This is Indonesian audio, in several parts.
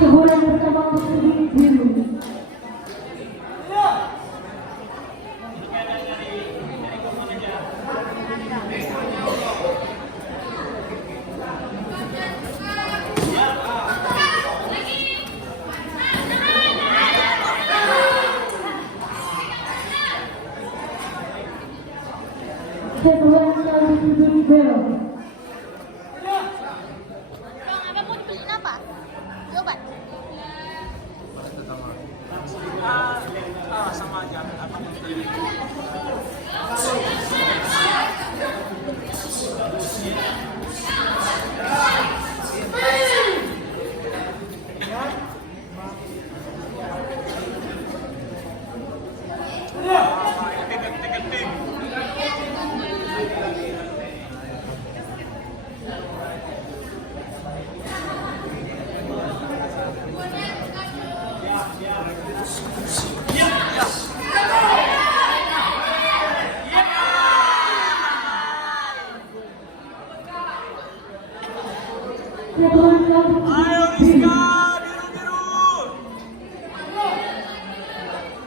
Sebulan bersama Putri Biru. Sebulan bersama Putri Biru. Sama aja ayo Rizka, biru.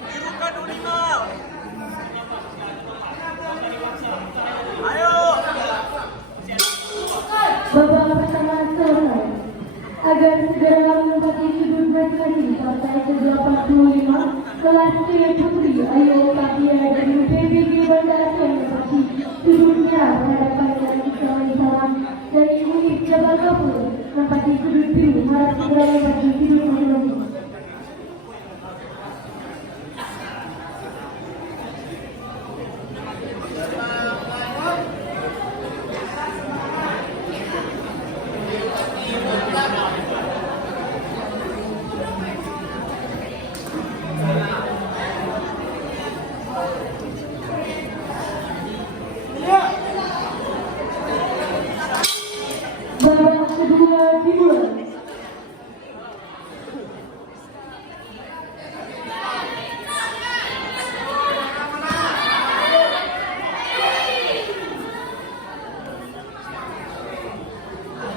Birukan Unima. Ayo. Babak pertama selesai. Agar segera menempati sudut mereka di partai ke-85 kelas C Putri Ayo Katia dari PBG Bandara menempati sudutnya berhadapan dengan Ismail Salam dari unit Jabal Kapur menempati sudut biru harap segera menempati sudut masing-masing. Babak kedua dimulai.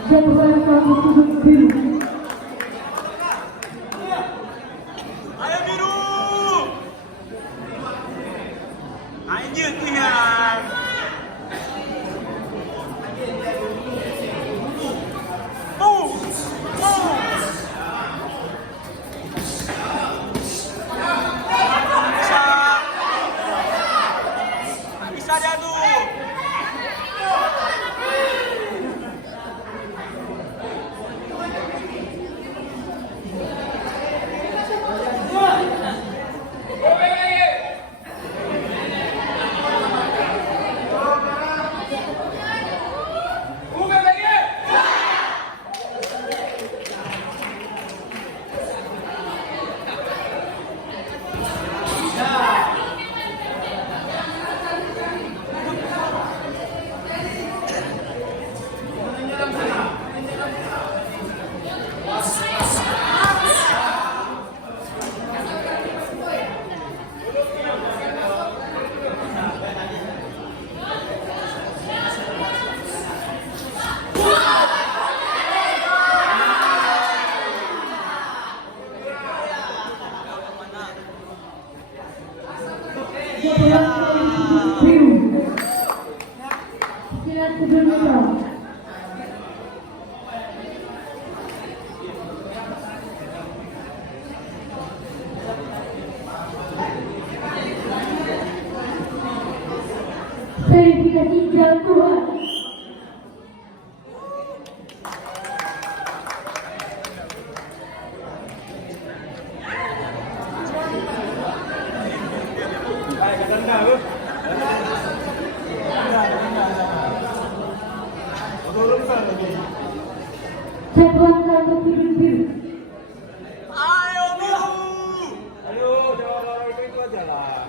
Jadwal satu sudut biru. Ayo biru. Anjir Tihan. Bisa dia tuh. Biru. Silat sudut netral. Verifikasi jatuhan. Jadwal satu sudut biru. Ayo biru. Ayo, jangan itu aja lah.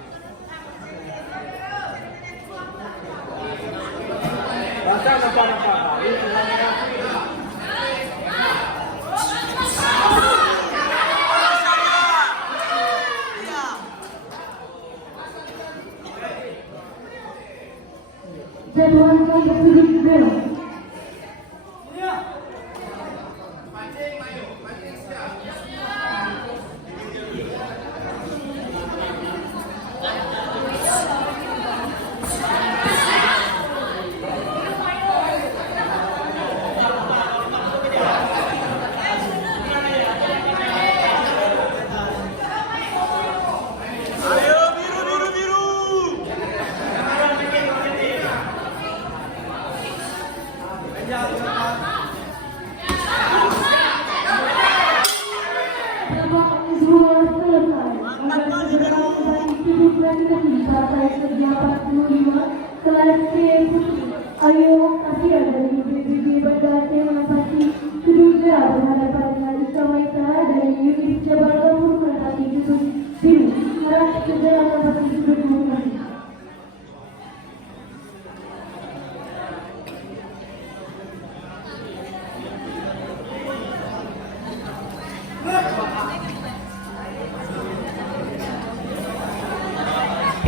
klasifikasi partai kerja 45 kelas C Putri. Ayo Kasia dari BPB Bandar C menempati sudut gerak berhadapan dengan Ika Maita dari unit Jabal Gabung menempati sudut biru. Harap segera menempati sudut bukan.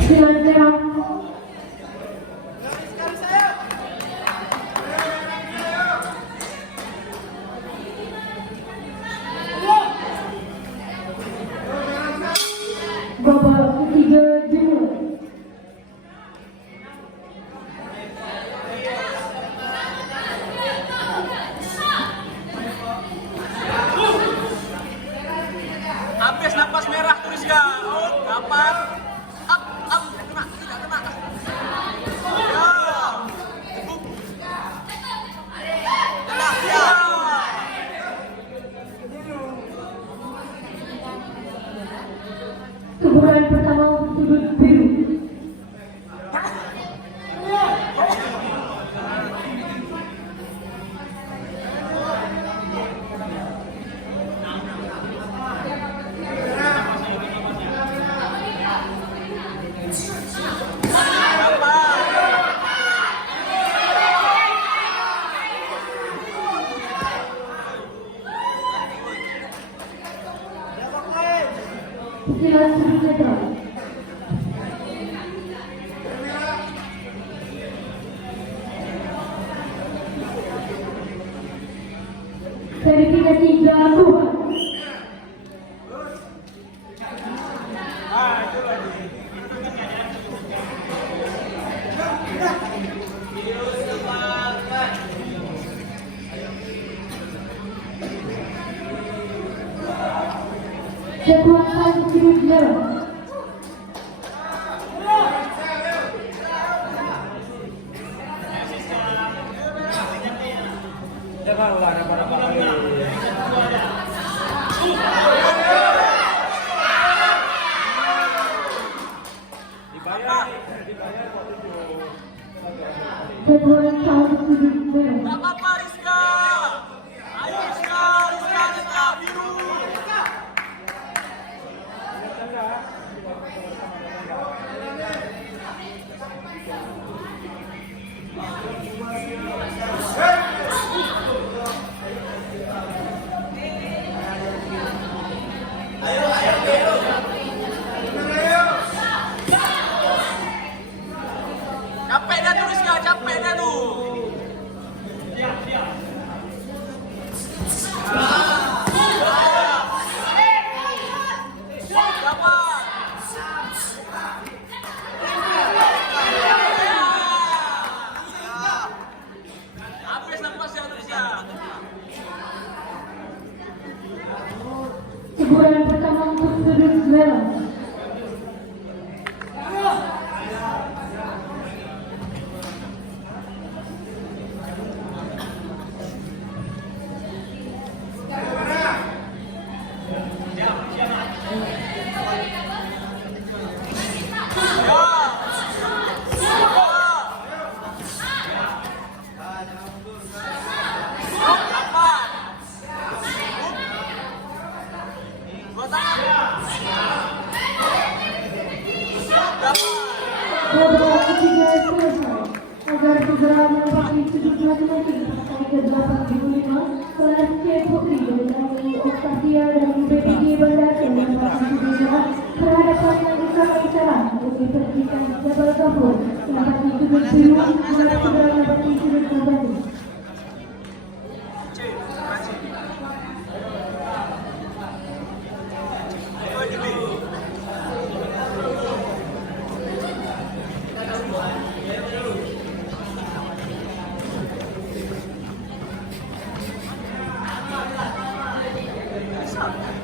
Silakan. Babak ketiga dimulai. Habis napas merah tulis ya. Oh, kapan? Up, tidak kena. Ya. Ya. Teguran pertama untuk sudut biru. Silakan sudut netral. Verifikasi jatuhan. Jatuhan satu sudut merah. Janganlah apa-apa lagi. Dibayar waktu itu. Jatuhan satu sudut merah. Tak apa-apa Rizka. Ayo Rizka biru. Capek dah tu Rizka, capek dah tu. Habis napas ya Rizka. Teguran pertama untuk sudut merah. Babak ketiga selesai. Agar segera menempati sudut masing-masing partai ke-85 kelas C Putri dari Oktasia dan BPG Bandar C menempati sudut merah berhadapan dengan Ika Maita Universitas Jabal Gabung menempati sudut biru. Harap segera menempati sudut kembali. Bisa.